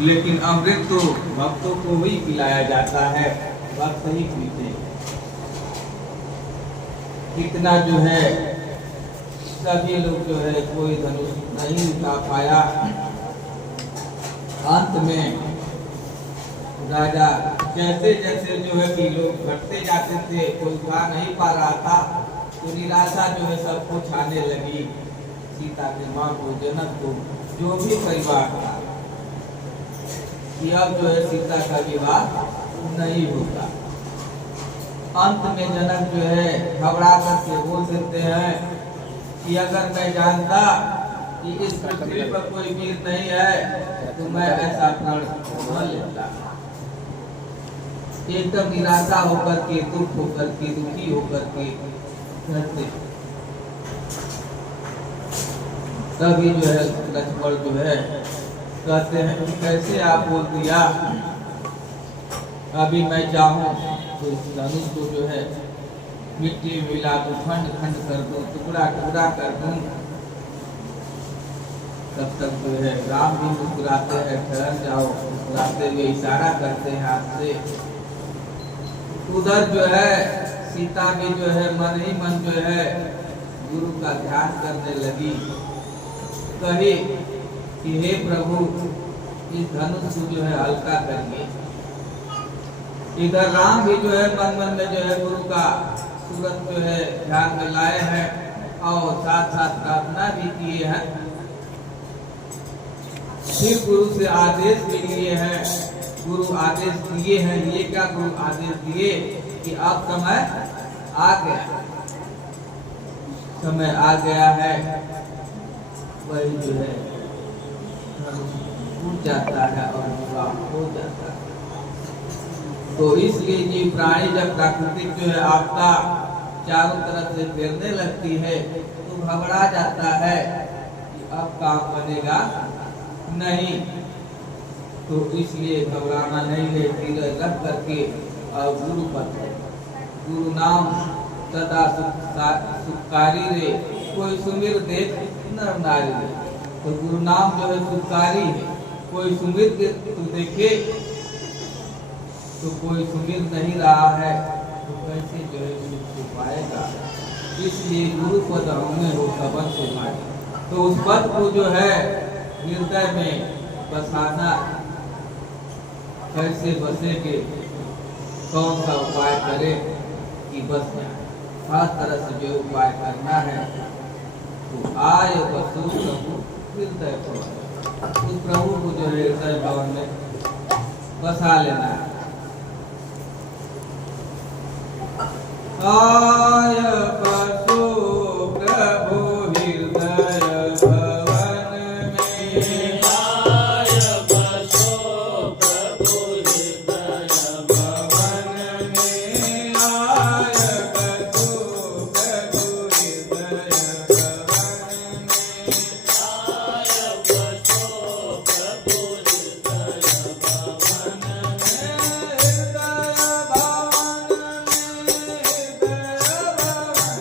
लेकिन अमृत तो भक्तों को ही पिलाया जाता है, भक्त ही पीते। इतना जो है सभी लोग जो है कोई धनुष नहीं उठा पाया। अंत में राजा जैसे जैसे जो है कि लोग घटते जाते थे, कोई उठा नहीं पा रहा था, तो निराशा जो है सबको छाने लगी। सीता के माँ को, जनक को, जो भी परिवार था, कि अब जो है सीता का विवाह नहीं होता। अंत में जनक जो है घबरा करके बोल देते हैं कि अगर मैं जानता कि इस पृथ्वी पर कोई वीर नहीं है तो मैं ऐसा प्रण न लेता। एकदम निराशा होकर के, दुख होकर के, दुखी होकर के कहते। तभी जो है लक्ष्मण जो है कहते हैं कि कैसे आप बोल दिया, अभी मैं चाहूँ तो धनुष को जो है मिट्टी में मिला दूं, खंड खंड कर दूं, टुकड़ा टुकड़ा कर दूं। तब तक जो है राम भी मुस्कुराते हैं, ठहर जाओ, मुस्कुराते हुए इशारा करते हैं हाथ से। उधर जो है सीता भी जो है मन ही मन जो है गुरु का ध्यान करने लगी। कही कि हे प्रभु, इस धनुष को जो है हल्का करिए। इधर राम भी जो है मन मन में जो है गुरु का सूरत जो है ध्यान में लाए हैं और साथ साथ प्रार्थना भी किए हैं। फिर गुरु से आदेश भी लिए हैं, गुरु आदेश दिए हैं। ये क्या गुरु आदेश दिए कि अब समय आ गया, समय आ गया है। वही जो है टूट जाता है और विवाह हो जाता है। तो इसलिए जीव प्राणी जब प्राकृतिक जो है आपदा चारों तरफ से घेरने लगती है तो घबरा जाता है कि अब काम बनेगा नहीं। तो इसलिए घबराना नहीं है, धीरज रख करके और गुरु पर, गुरु नाम सदा सुखकारी रे, कोई सुमिर देख नर नारी रे। तो गुरु नाम जो है सुखकारी है, कोई सुमिर तो देखे, तो कोई सुमिर नहीं रहा है तो कैसे जो है सुख को पाएगा। इसलिए गुरु पद हमें हो सबन से मारे। तो उस पद को जो है हृदय में बसाना, कैसे बसेगे, कौन सा उपाय करे कि बस जाए, हर तरह से जो उपाय करना है। तो आय बसु प्रभु हृदय भवन, उस प्रभु को जो है हृदय भवन में बसा लेना है। आय बसु प्रभु हृदय भवन में, आय बसु प्रभु हृदय भवन में, आय बसु प्रभु हृदय भवन में, आय बसु प्रभु हृदय भवन में, हृदय भवन में, हृदय भवन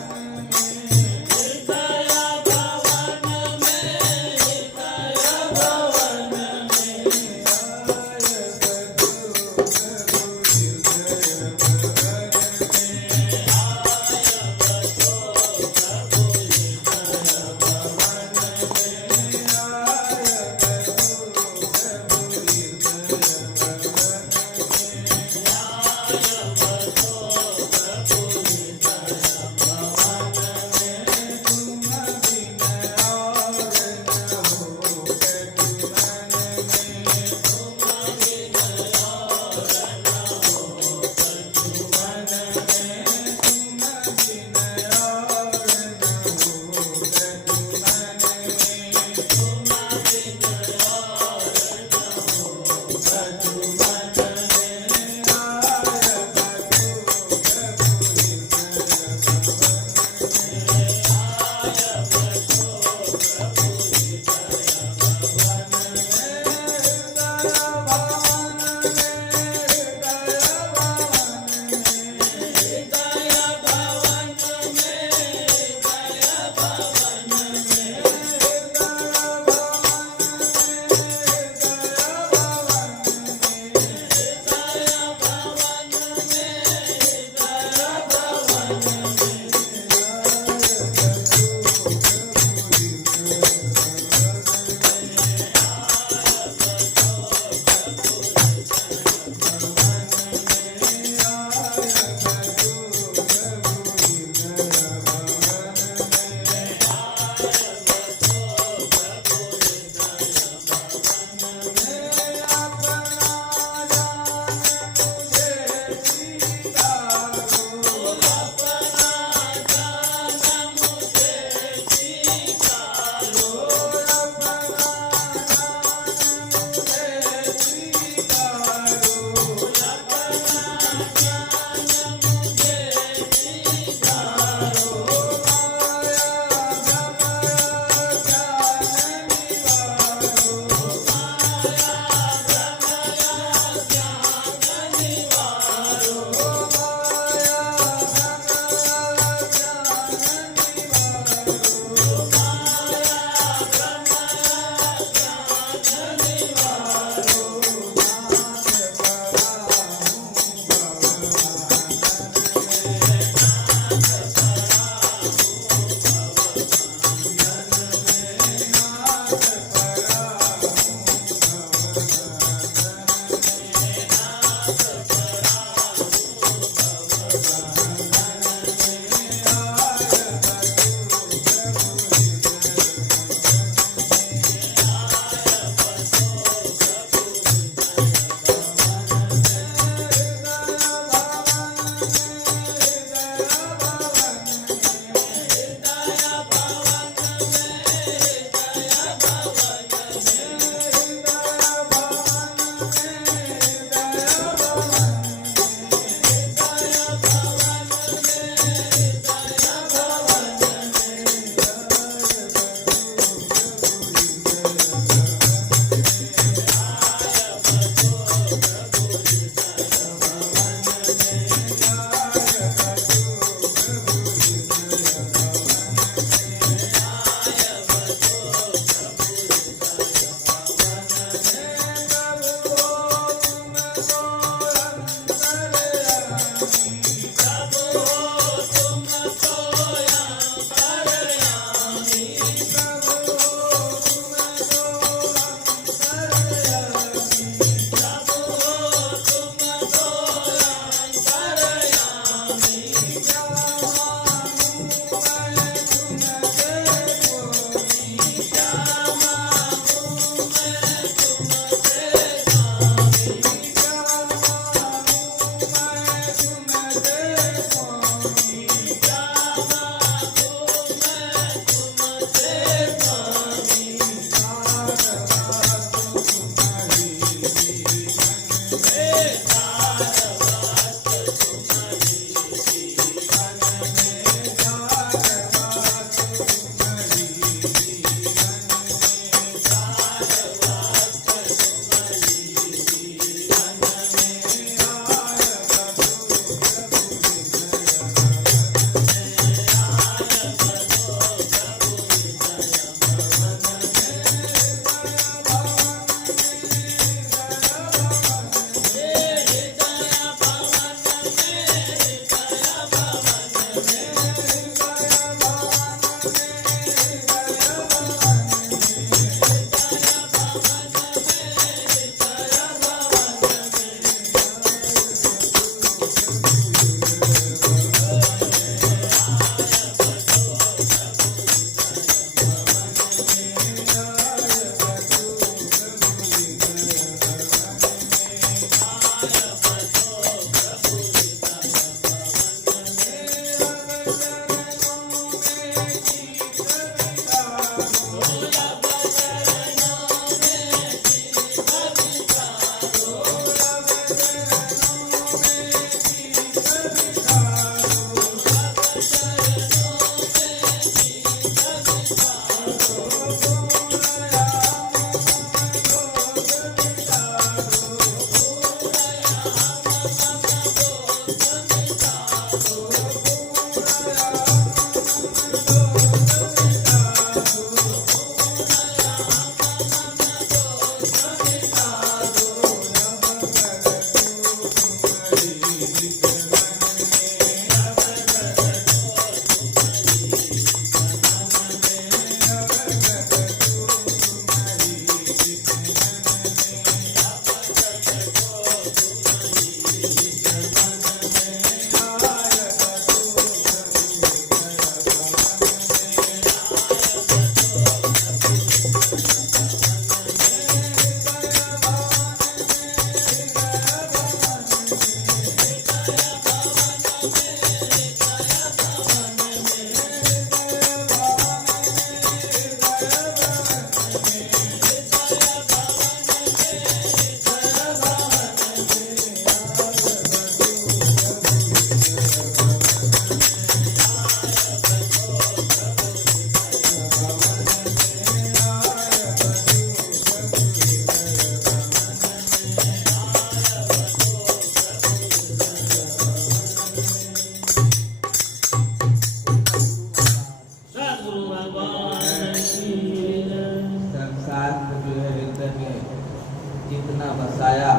जितना बसाया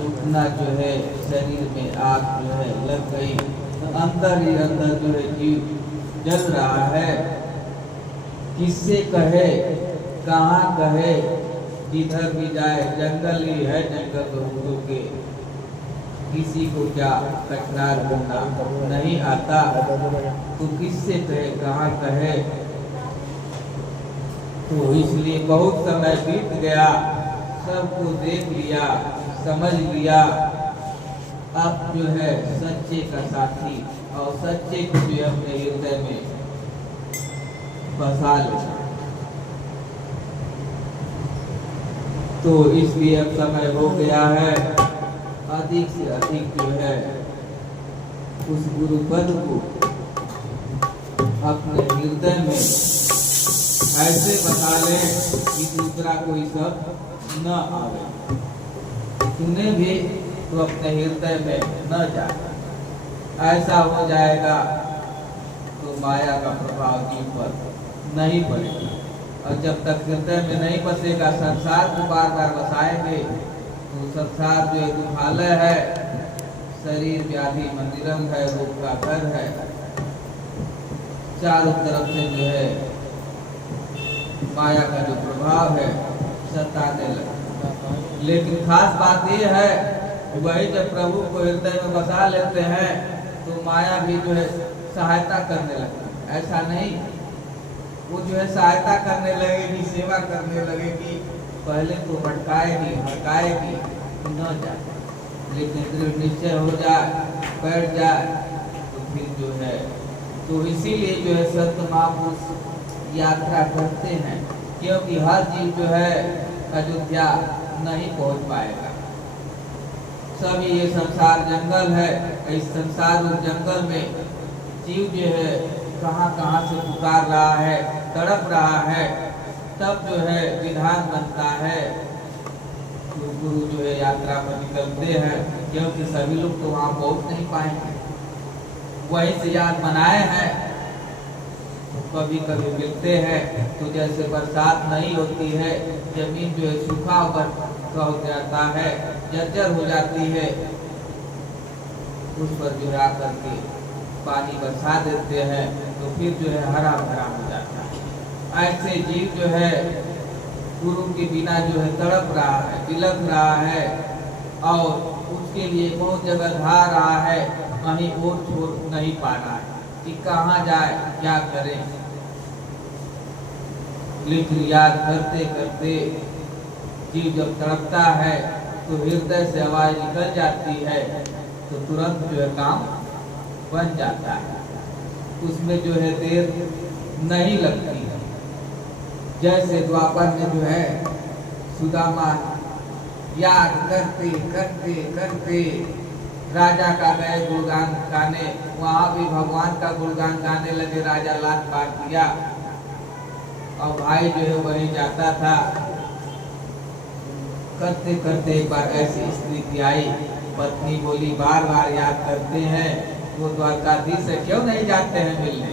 उतना जो है शरीर में आग जो है लग गई, अंदर ही अंदर जो है जीव जल रहा है। किससे कहे, कहाँ कहे, जिधर भी जाए जंगल ही है, जंगल तो के किसी को क्या कचनार करना नहीं आता, तो किससे कहे, कहाँ कहे। तो इसलिए बहुत समय बीत गया, सबको देख लिया, समझ लिया। अब जो है सच्चे का साथी और सच्चे को जो अपने हृदय में बसा ले। तो इसलिए अब समय हो गया है, अधिक से अधिक जो है उस गुरु पद को अपने हृदय में ऐसे बसा ले कि दूसरा कोई शब्द न आवे, सुने भी तो अपने हृदय में न जाए। ऐसा हो जाएगा तो माया का प्रभाव जीव पर नहीं पड़ेगा। और जब तक हृदय में नहीं बसेगा, संसार को बार बार बसाएंगे तो संसार जो है दुखालय है, शरीर व्याधि मंदिरम है, रोग का घर है, चारों तरफ से जो है माया का जो प्रभाव है सताने लगता। लेकिन खास बात यह है, वही जब प्रभु को हृदय में बसा लेते हैं तो माया भी जो है सहायता करने लगती है। ऐसा नहीं, वो जो है सहायता करने लगेगी, सेवा करने लगेगी, पहले तो भटकाएगी भटकाएगी न जाए, लेकिन दृढ़ निश्चय हो जाए, बैठ जाए तो फिर जो है, तो इसीलिए जो है संत महापुरुष यात्रा करते हैं, क्योंकि हर जीव जो है अयोध्या नहीं पहुंच पाएगा। सब ये संसार जंगल है, इस संसार और जंगल में जीव जो है कहाँ कहाँ से पुकार रहा है, तड़प रहा है, तब जो है विधान बनता है। तो गुरु जो है यात्रा पर निकलते हैं, क्योंकि सभी लोग तो वहाँ पहुँच नहीं पाएंगे। वहीं से याद बनाए हैं, तो कभी कभी मिलते हैं, तो जैसे बरसात नहीं होती है, जमीन जो है सूखा हो जाता है, जर्जर हो जाती है, उस पर जो है आकर के पानी बरसा देते हैं, तो फिर जो है हरा भरा हो जाता है। ऐसे जीव जो है गुरु के बिना जो है तड़प रहा है, बिलख रहा है, और उसके लिए बहुत जगह धा रहा है, कहीं और छोड़ नहीं पा रहा है कि कहाँ जाए, क्या करे। लेकिन याद करते करते जीव जब तड़पता है तो हृदय से आवाज निकल जाती है, तो तुरंत जो है काम बन जाता है, उसमें जो है देर नहीं लगती है। जैसे द्वापर में जो है सुदामा याद करते करते करते राजा का गए गुणगान गाने, वहाँ भी भगवान का गुणगान गाने लगे, राजा लात काट दिया, और भाई जो है वही जाता था। करते करते एक बार ऐसी स्थिति आई, पत्नी बोली बार बार याद करते हैं, वो द्वारकाधीश से क्यों नहीं जाते हैं मिलने?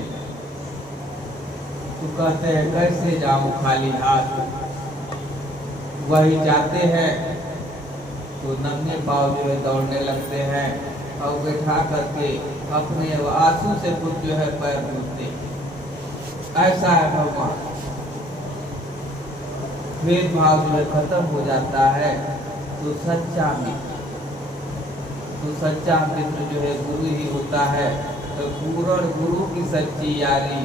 तो कहते हैं कैसे जाऊं खाली हाथ। वही जाते हैं तो नंगे पाँव जो है दौड़ने लगते हैं, और बैठा करके अपने आंसू से खुद जो है पैर धोते। ऐसा है भगवान, भेदभाव जो है खत्म हो जाता है। तो सच्चा मित्र जो है गुरु ही होता है। तो पूर्ण गुरु की सच्ची यारी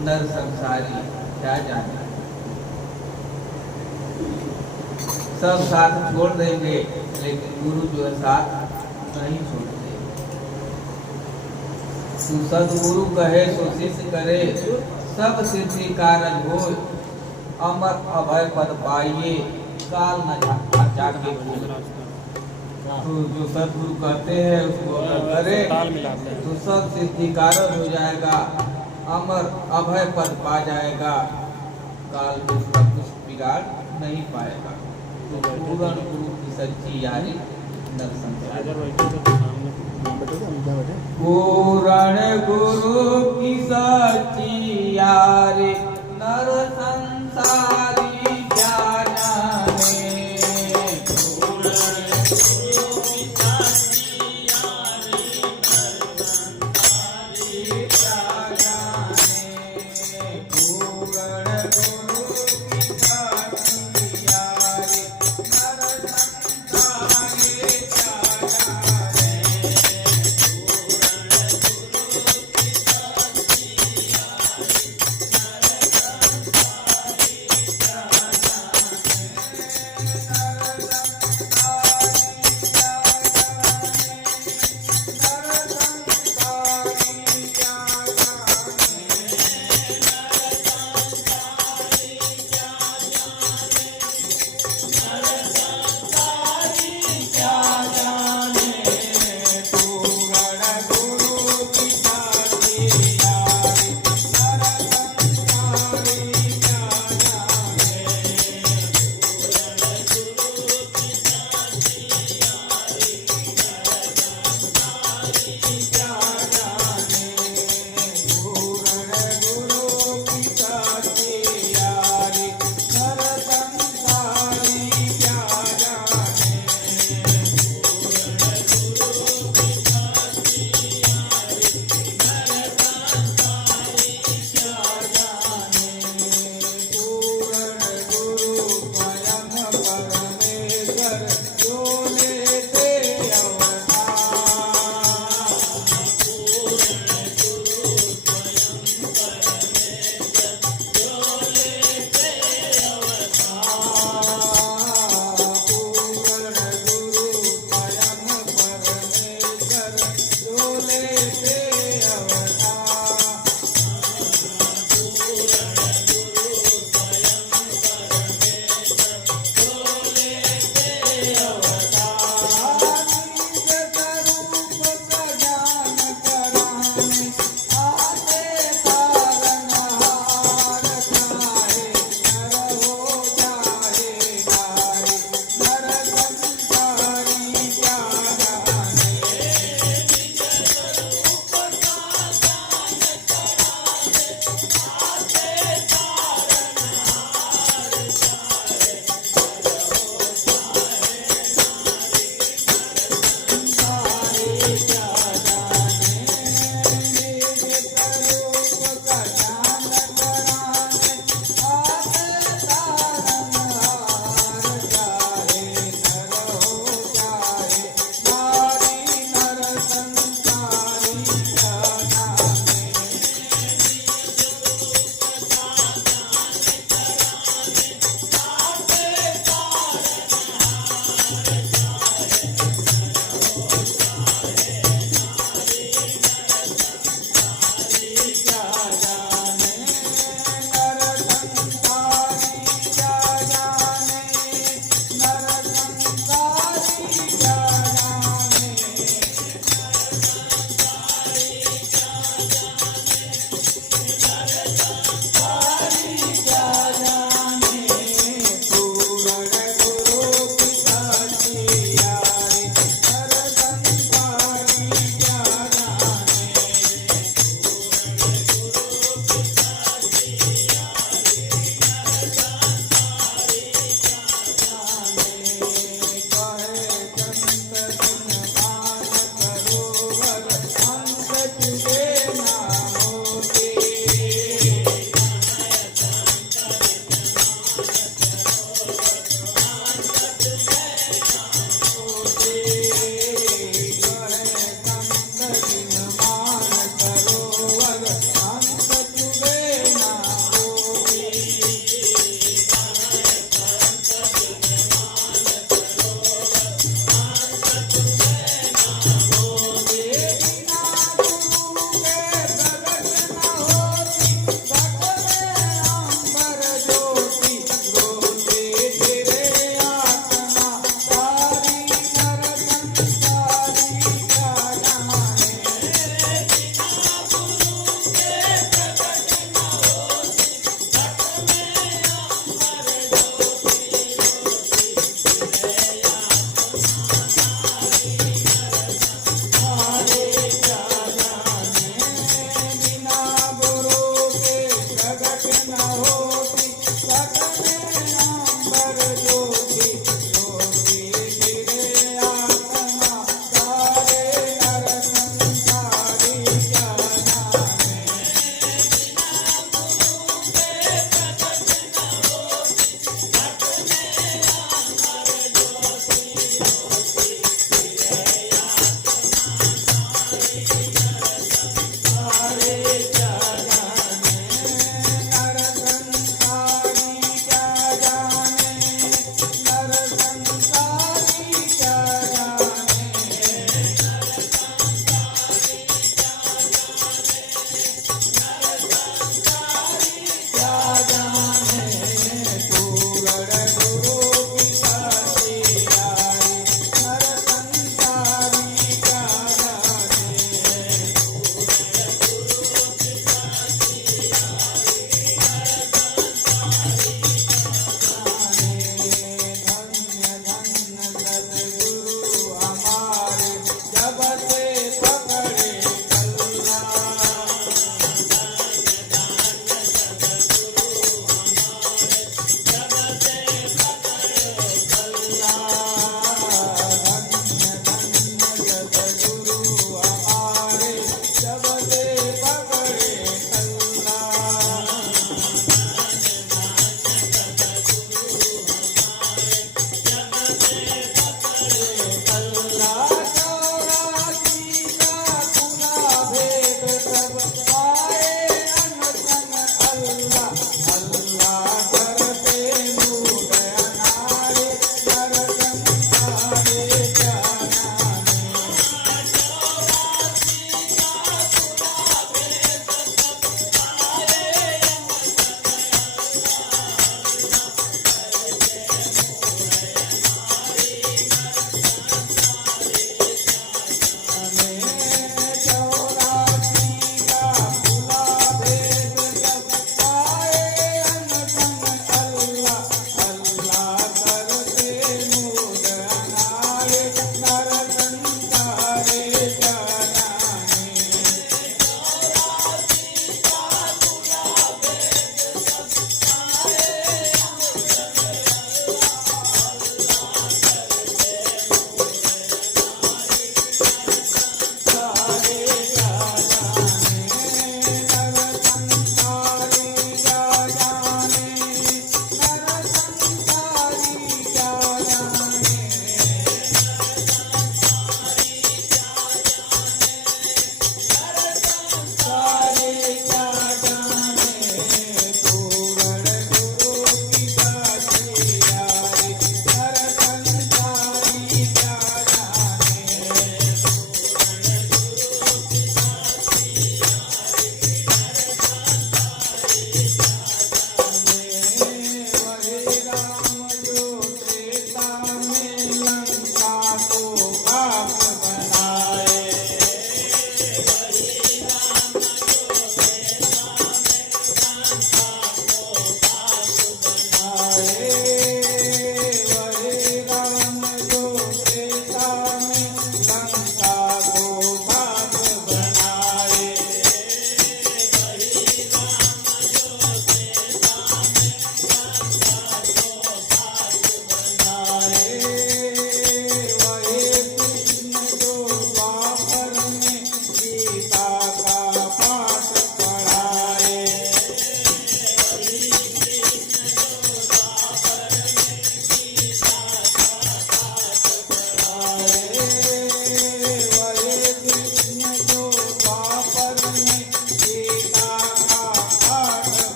नर संसारी क्या जाने। सब साथ छोड़ देंगे, लेकिन गुरु जो है साथ नहीं छोड़ते। तू सदगुरु कहे सो शिष्य करे, सब सिद्धि कारण हो, अमर अभय पद पाइए, काल न जाके भूल। तो जो सदगुरु कहते हैं उसको अगर करे तो सब सिद्धि कारण हो जाएगा, अमर अभय पद पा जाएगा, काल में उसका कुछ बिगाड़ नहीं पाएगा। तो पूर्ण गुरु की सच्ची यारी नर संसारी। पूर्ण गुरु की सच्ची यारी नर संसारी क्या जाने।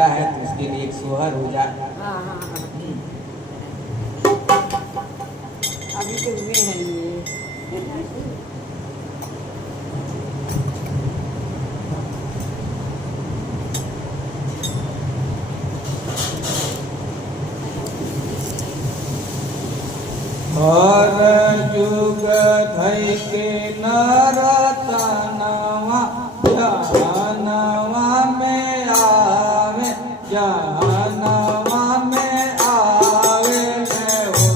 बच्चा है तो उसके लिए एक सोहर हो जाए। हाँ हाँ हाँ। अभी तो हुए हैं ये। हर जुग धई के नरतनवा जहनवा में आवे, जहनवा में आवे ले हो।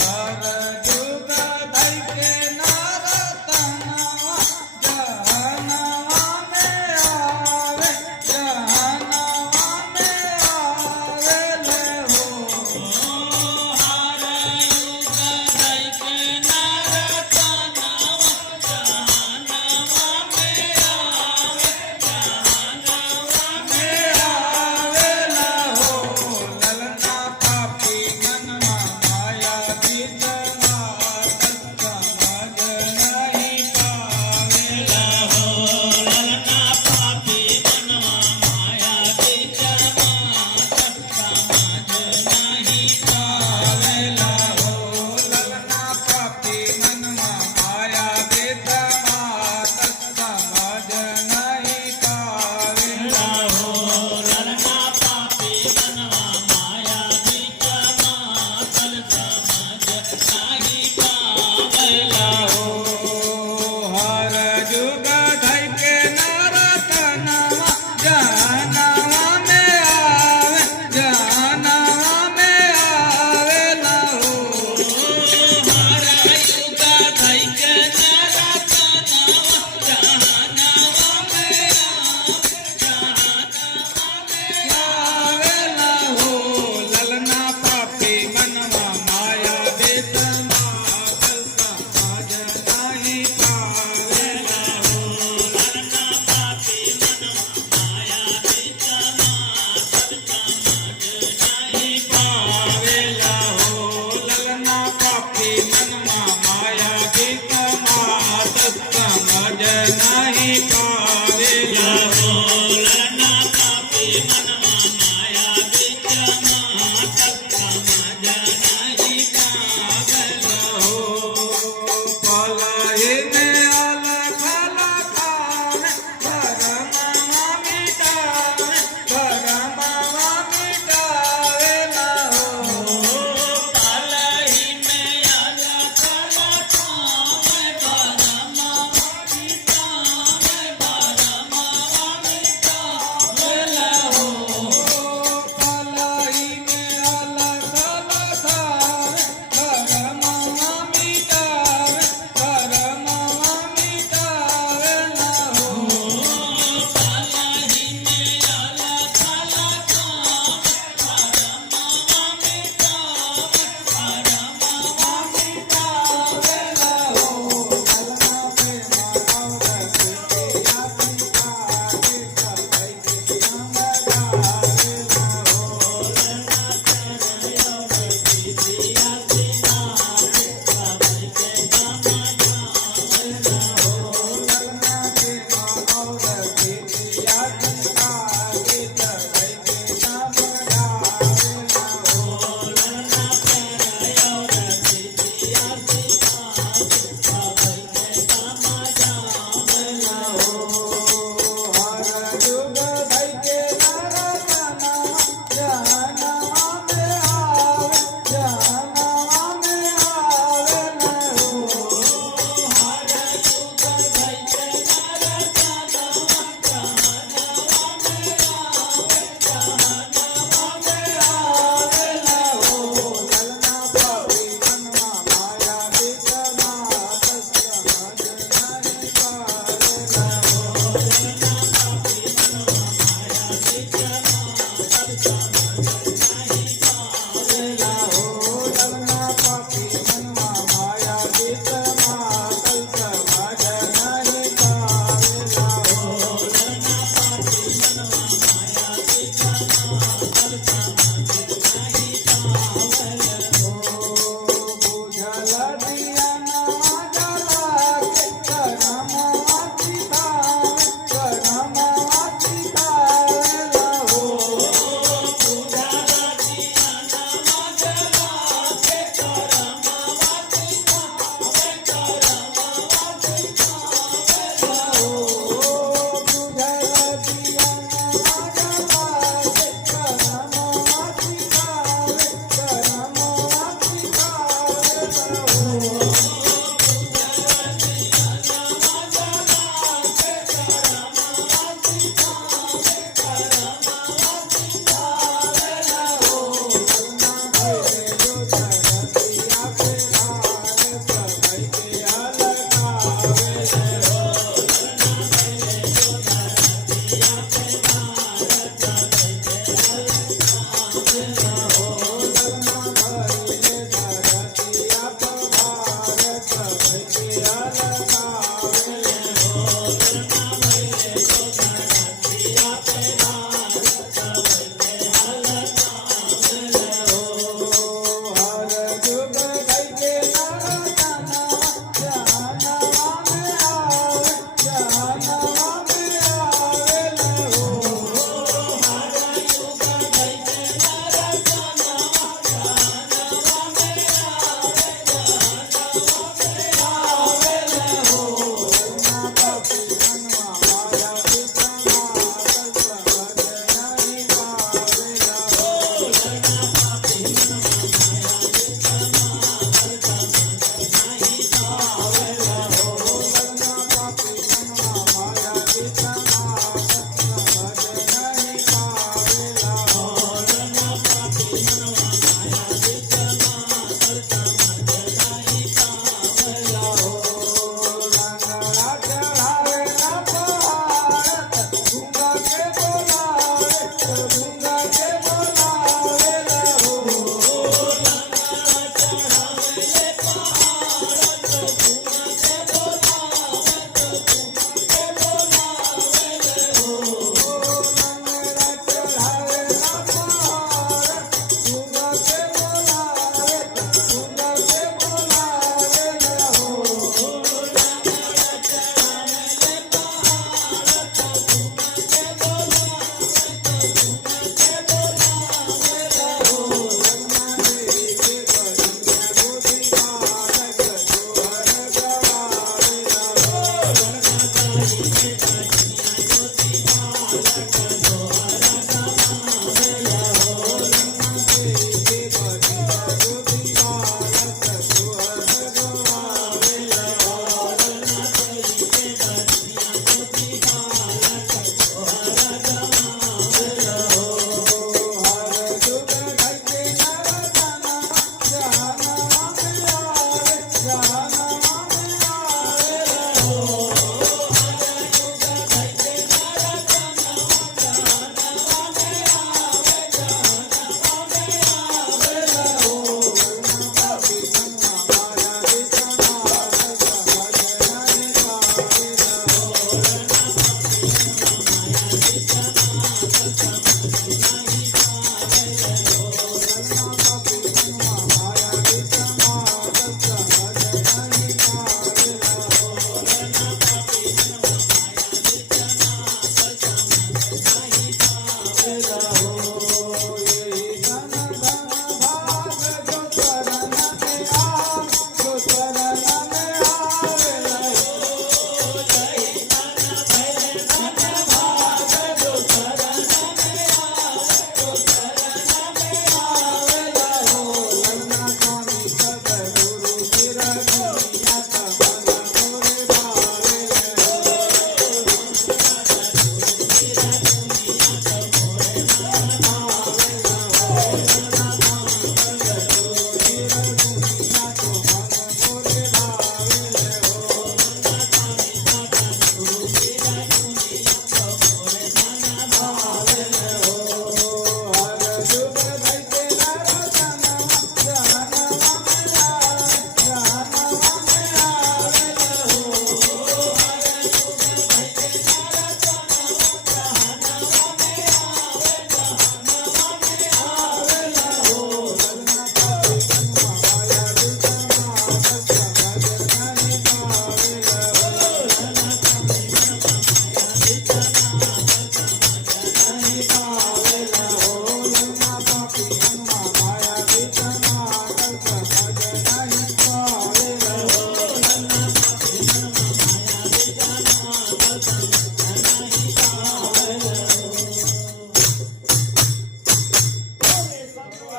हर जुग धई के नरतनवा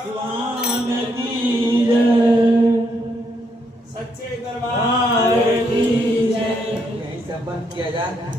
स्वामी की जय, सच्चे दरबार की जय। यही सब बंद किया जाए।